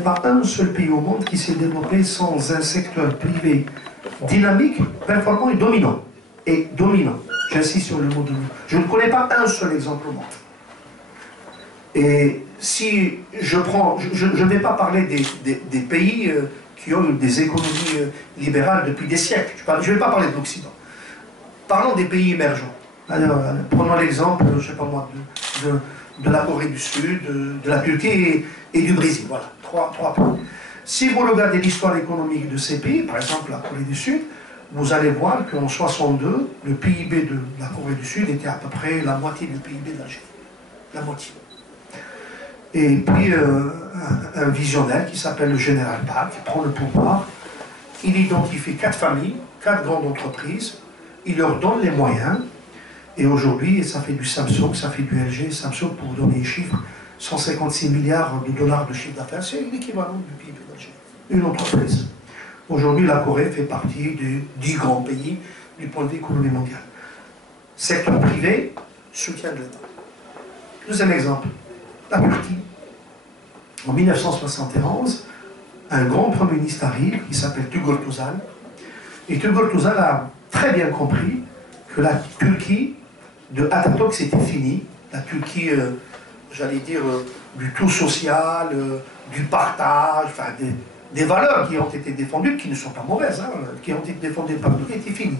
connais pas un seul pays au monde qui s'est développé sans un secteur privé dynamique, performant et dominant. Et dominant. J'insiste sur le mot dominant. Je ne connais pas un seul exemple au monde. Et si je prends... Je ne vais pas parler des pays qui ont des économies libérales depuis des siècles. Je ne vais pas parler de l'Occident. Parlons des pays émergents. Alors, prenons l'exemple, je ne sais pas moi, de la Corée du Sud, de la Turquie et du Brésil. Voilà, trois pays. Si vous regardez l'histoire économique de ces pays, par exemple la Corée du Sud, vous allez voir qu'en 1962, le PIB de la Corée du Sud était à peu près la moitié du PIB de l'Algérie. La moitié. Et puis, un visionnaire qui s'appelle le général Park, qui prend le pouvoir, il identifie 4 familles, 4 grandes entreprises, il leur donne les moyens, et aujourd'hui, ça fait du Samsung, ça fait du LG, Samsung, pour vous donner les chiffres, 156 milliards de dollars de chiffre d'affaires, c'est l'équivalent du PIB d'Algérie. Une entreprise. Aujourd'hui, la Corée fait partie des 10 grands pays du point de vue économique mondial. Secteur privé, soutien de l'État. Deuxième exemple, la Turquie. En 1971, un grand premier ministre arrive, qui s'appelle Turgut Özal, et Turgut Özal a très bien compris que la Turquie de Atatürk c'était fini, la Turquie, j'allais dire, du tout social, du partage, enfin des valeurs qui ont été défendues, qui ne sont pas mauvaises, hein, qui ont été défendues par Turquie, étaient finies.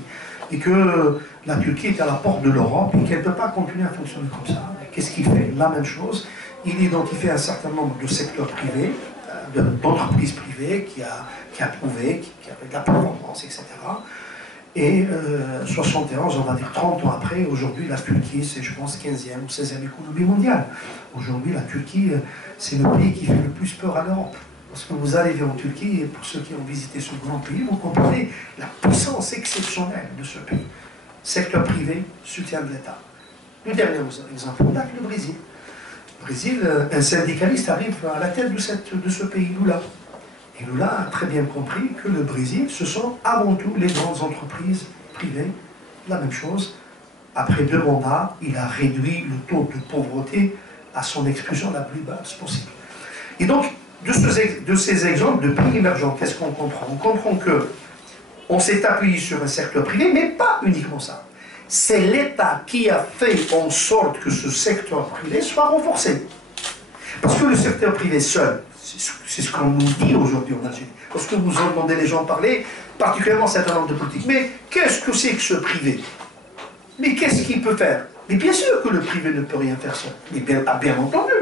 Et que la Turquie est à la porte de l'Europe et qu'elle ne peut pas continuer à fonctionner comme ça. Qu'est-ce qu'il fait? La même chose. Il identifie un certain nombre de secteurs privés, d'entreprises privées qui a prouvé, qui avaient de la performance, etc. Et 71, on va dire 30 ans après, aujourd'hui la Turquie, c'est je pense 15e ou 16e économie mondiale. Aujourd'hui la Turquie, c'est le pays qui fait le plus peur à l'Europe. Lorsque vous arrivez en Turquie, et pour ceux qui ont visité ce grand pays, vous comprenez la puissance exceptionnelle de ce pays. Secteur privé, soutien de l'État. Le dernier exemple, on a le Brésil. Au Brésil, un syndicaliste arrive à la tête de ce pays, Lula. Et Lula a très bien compris que le Brésil, ce sont avant tout les grandes entreprises privées. La même chose. Après 2 mandats, il a réduit le taux de pauvreté à son expression la plus basse possible. Et donc, de ces exemples de pays émergents, qu'est-ce qu'on comprend? On comprend qu'on s'est appuyé sur un secteur privé, mais pas uniquement ça. C'est l'État qui a fait en sorte que ce secteur privé soit renforcé. Parce que le secteur privé seul, c'est ce qu'on nous dit aujourd'hui en Algérie. Lorsque vous entendez les gens parler, particulièrement un certain nombre de politiques, mais qu'est-ce que c'est que ce privé? Mais qu'est-ce qu'il peut faire? Mais bien sûr que le privé ne peut rien faire seul. Mais bien entendu.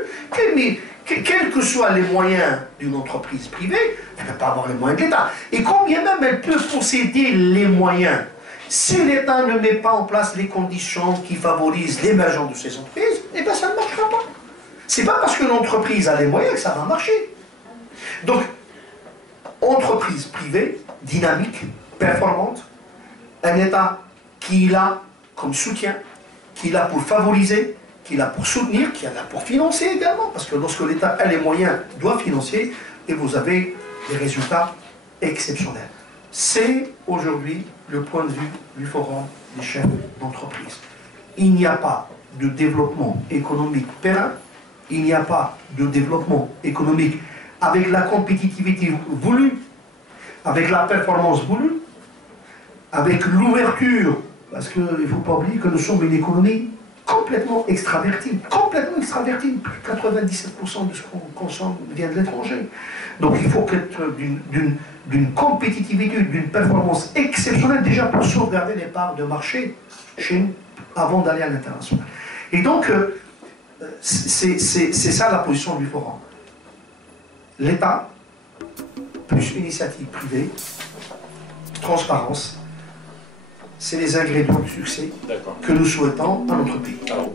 Mais quels que soient les moyens d'une entreprise privée, elle ne peut pas avoir les moyens de l'État. Et combien même elle peut posséder les moyens, si l'État ne met pas en place les conditions qui favorisent l'émergence de ces entreprises, eh bien ça ne marchera pas. Ce n'est pas parce que l'entreprise a les moyens que ça va marcher. Donc, entreprise privée, dynamique, performante, un État qui l'a comme soutien, qui l'a pour favoriser, qui l'a pour soutenir, qui l'a pour financer également, parce que lorsque l'État a les moyens, doit financer, et vous avez des résultats exceptionnels. C'est aujourd'hui le point de vue du Forum des chefs d'entreprise. Il n'y a pas de développement économique périn, il n'y a pas de développement économique avec la compétitivité voulue, avec la performance voulue, avec l'ouverture, parce qu'il ne faut pas oublier que nous sommes une économie complètement extravertie, plus de 97% de ce qu'on consomme vient de l'étranger. Donc il faut être d'une compétitivité, d'une performance exceptionnelle déjà pour sauvegarder les parts de marché chez nous avant d'aller à l'international. Et donc c'est ça la position du Forum. L'État, plus initiative privée, transparence, c'est les ingrédients du succès que nous souhaitons à notre pays. Alors,